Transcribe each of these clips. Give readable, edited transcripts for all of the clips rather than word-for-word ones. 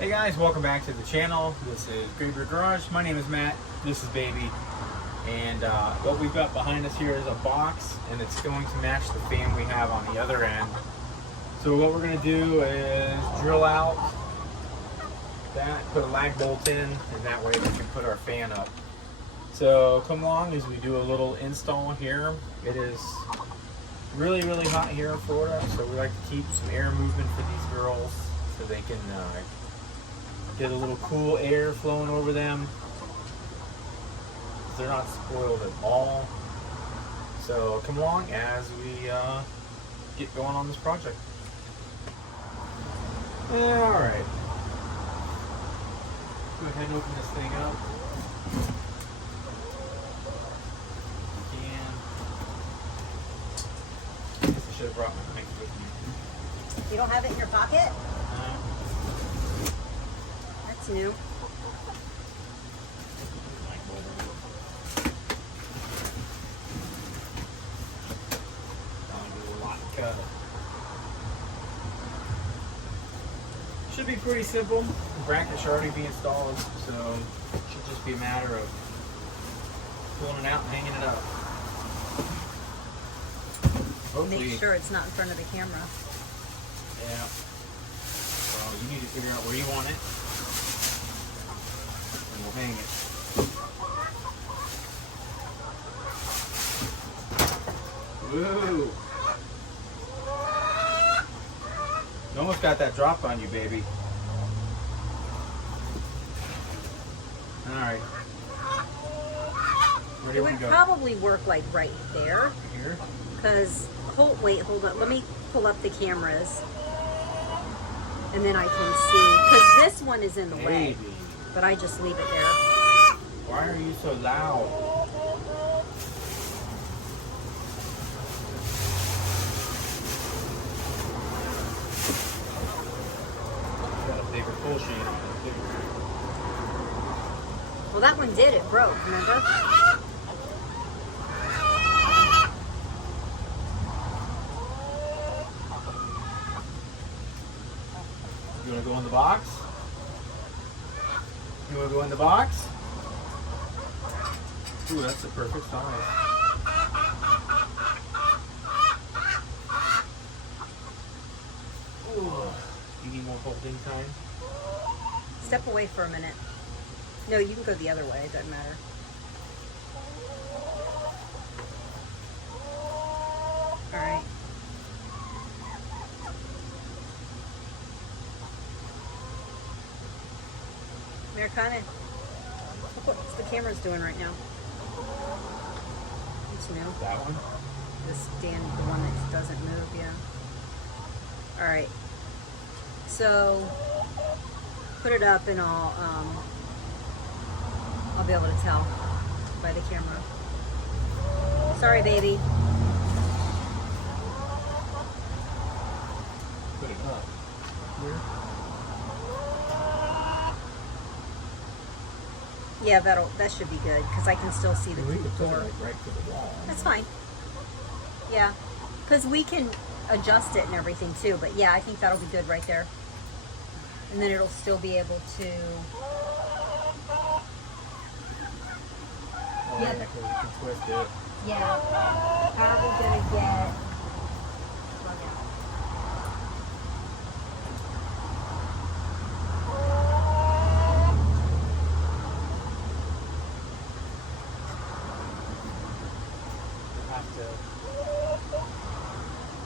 Hey guys, welcome back to the channel. This is Graveyard Garage. My name is Matt. This is Baby. And what we've got behind us here is a box, and it's going to match the fan we have on the other end. So what we're going to do is drill out that, put a lag bolt in, and that way we can put our fan up. So come along as we do a little install here. It is really hot here in Florida, so we like to keep some air movement for these girls so they can get a little cool air flowing over them. They're not spoiled at all. So come along as we get going on this project. Alright. Go ahead and open this thing up. I guess I should have brought my mic with me. You don't have it in your pocket? That's new. Should be pretty simple. The bracket should already be installed, so it should just be a matter of pulling it out and hanging it up. Hopefully, Make sure it's not in front of the camera. yeah. So you need to figure out where you want it, and we'll hang it. Woo! You almost got that drop on you, baby. Alright. Where do It you would want to go? probably work like right there. Here? Because, hold on. Let me pull up the cameras. And then I can see. Because this one is in the way. Baby. But I just leave it there. Why are you so loud? Got a bigger pull chain on it. Well, that one did. It broke, remember? You want to go in the box? You want to go in the box? Ooh, that's the perfect size. Ooh, you need more holding time? Step away for a minute. No, you can go the other way. It doesn't matter. All right. Americana, look what the camera's doing right now. It's new. That one? The stand, the one that doesn't move, yeah. All right. So, put it up and I'll be able to tell by the camera. Sorry, baby. Put it up. Here? Yeah, that should be good because I can still see the We could put it door. like right to the wall. That's fine. Yeah, because we can adjust it and everything too. But yeah, I think that'll be good right there. And then it'll still be able to. Oh, Yep. yeah, 'cause you can twist it. Yeah, probably gonna get.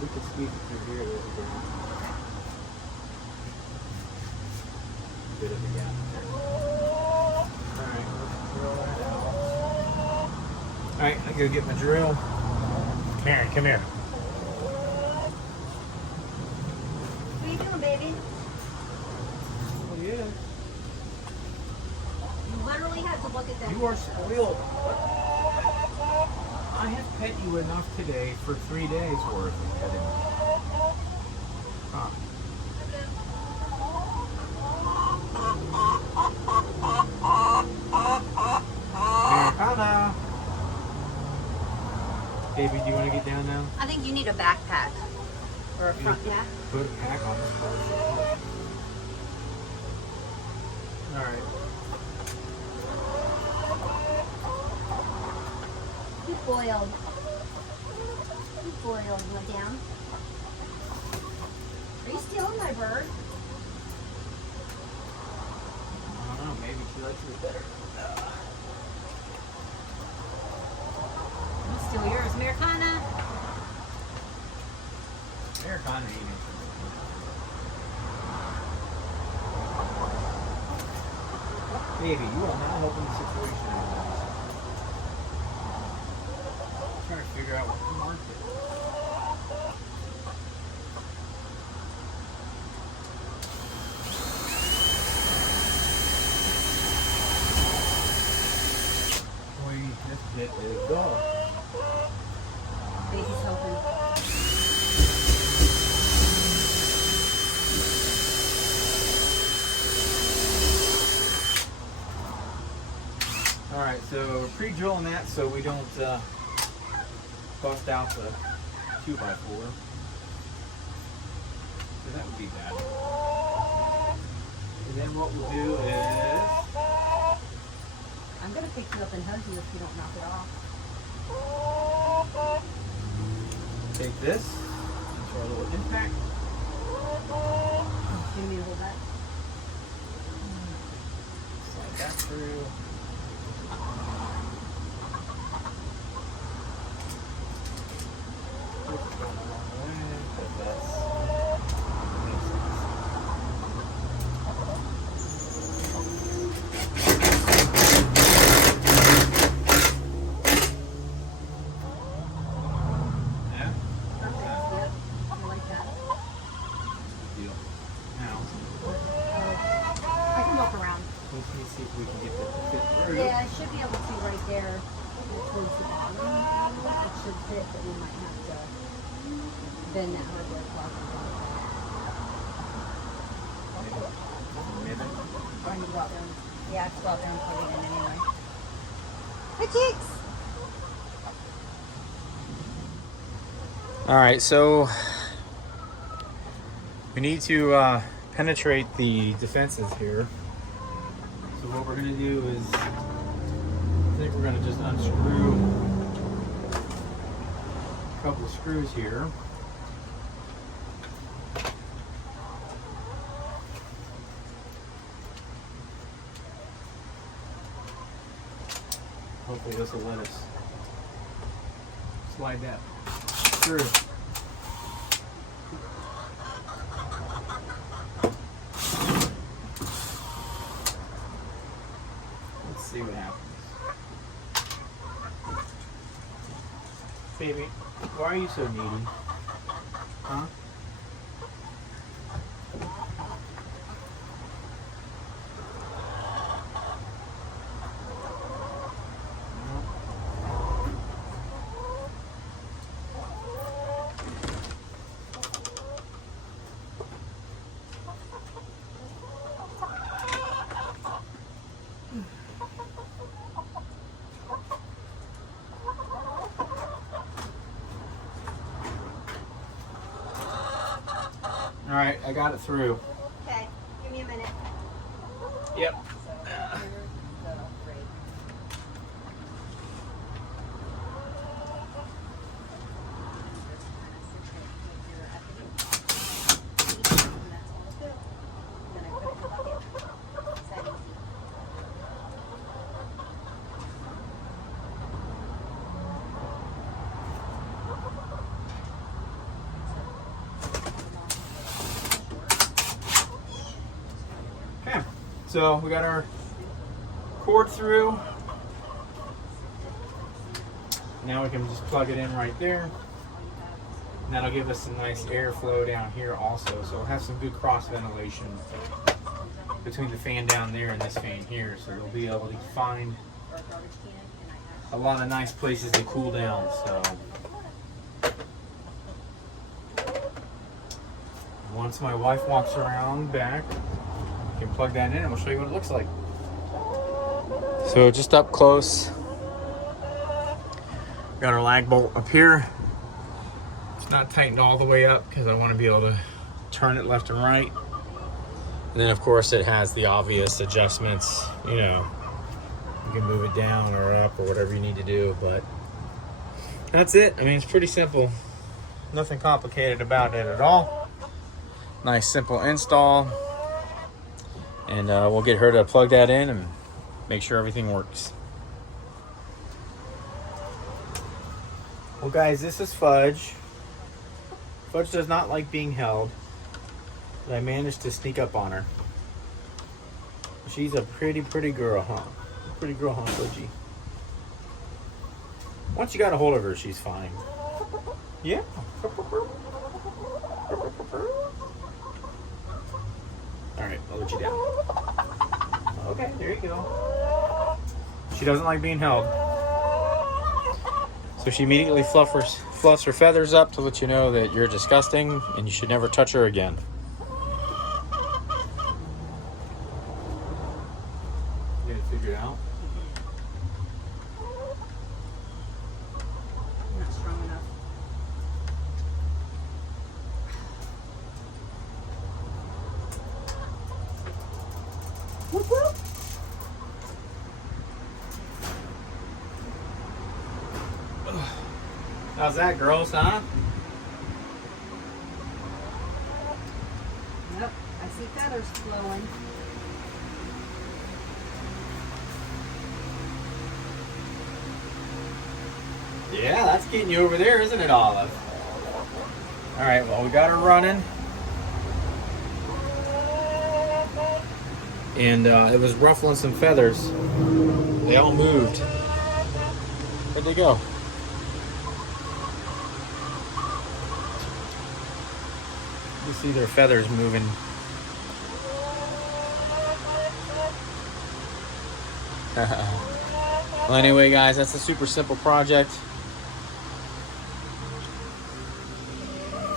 We could squeeze it through here. There's a bit of a gap there. Alright, let's drill that out. Alright, I gotta get my drill. Karen, come here. What are you doing, baby? Oh yeah. You literally had to look at that. You are spoiled. I have pet you enough today for 3 days worth of petting. Huh. Americana. Baby, do you want to get down now? I think you need a backpack or a front pack. Put a pack on this car. Alright. You boiled. You boiled, madame. Are you stealing my bird? I don't know, maybe she likes it better. I'll steal yours, Americana. Americana eating. Baby, you are not helping the situation. I'm trying to figure out what to market. Boy, this bit is dog. Baby's helping. Alright, so we're pre-drilling that so we don't bust out the 2x4. So that would be bad. And then what we'll do is I'm gonna pick you up and hug you if you don't knock it off. take this into our little impact. Give me a hold that. Slide that through. This is going the wrong way, but that's makes sense. Yeah? Perfect. Yep. I like that. Deal. Now, I can walk around. let's see if we can get that to fit through. Yeah, I should be able to right there towards the bottom. It should fit, but we might have to bend that hardware clock. Maybe. Or I need to go out there. Yeah, I have to go out there and plug it in anyway. Hi, chicks! All right, so we need to penetrate the defenses here. So what we're gonna do is, I think we're gonna just unscrew a couple of screws here. Hopefully this will let us slide that through. Let's see what happens. Baby, why are you so needy? Huh? All right, I got it through. Okay, give me a minute. Yep. Okay, so we got our cord through. Now we can just plug it in right there. And that'll give us some nice airflow down here also. So we'll have some good cross ventilation between the fan down there and this fan here. So we'll be able to find a lot of nice places to cool down. So once my wife walks around back, we can plug that in and we'll show you what it looks like. So just up close, got our lag bolt up here. It's not tightened all the way up because I want to be able to turn it left and right. And then of course it has the obvious adjustments, you know, you can move it down or up or whatever you need to do, but that's it. I mean, it's pretty simple. Nothing complicated about it at all. Nice simple install. And we'll get her to plug that in and make sure everything works. Well guys, this is Fudge. Fudge does not like being held. But I managed to sneak up on her. She's a pretty girl, huh? Pretty girl, huh, Fudgy? Once you got a hold of her, she's fine. Yeah. Alright, I'll let you down. Okay, there you go. She doesn't like being held. So she immediately fluffs her feathers up to let you know that you're disgusting and you should never touch her again. You gotta figure it out. I'm not strong enough. Whoop whoop. How's that, girls, huh? Yep, I see feathers flowing. Yeah, that's getting you over there, isn't it, Olive? All right, well, we got her running. And it was ruffling some feathers. They all moved. Where'd they go? You see their feathers moving. Well, anyway, guys, that's a super simple project.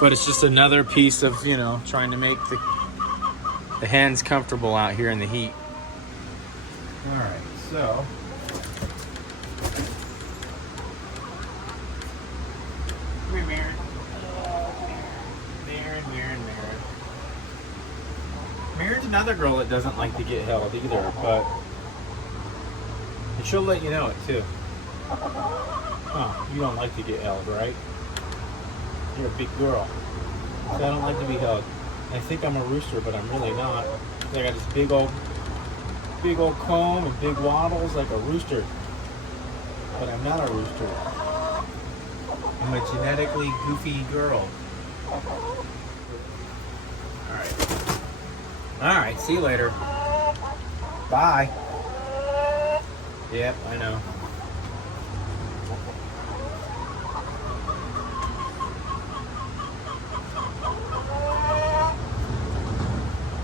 But it's just another piece of, you know, trying to make the hens comfortable out here in the heat. All right, so. Come here, Maren. Maren. Maren's another girl that doesn't like to get held either, but and she'll let you know it too. Oh, you don't like to get held, right? You're a big girl. So I don't like to be held. I think I'm a rooster, but I'm really not. I got this big old comb and big waddles like a rooster. But I'm not a rooster. I'm a genetically goofy girl. Alright, see you later. Bye. Yep, I know.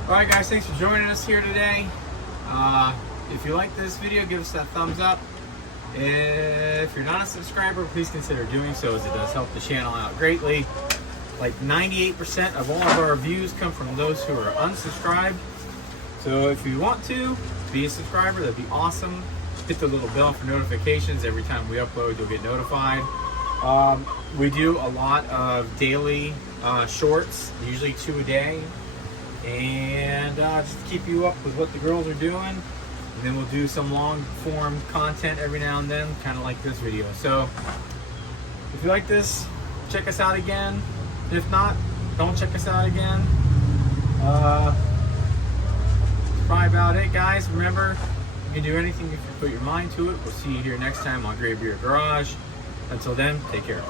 Alright guys, thanks for joining us here today. If you like this video, give us that thumbs up. If you're not a subscriber, please consider doing so, as it does help the channel out greatly. Like 98% of all of our views come from those who are unsubscribed. So if you want to be a subscriber, that'd be awesome. Hit the little bell for notifications. Every time we upload, you'll get notified. We do a lot of daily shorts, usually 2 a day. And just to keep you up with what the girls are doing. And then we'll do some long form content every now and then, kind of like this video. So if you like this, check us out again. If not, don't check us out again. That's probably about it, guys. Remember, you can do anything if you put your mind to it. We'll see you here next time on Graybeard Garage. Until then, take care.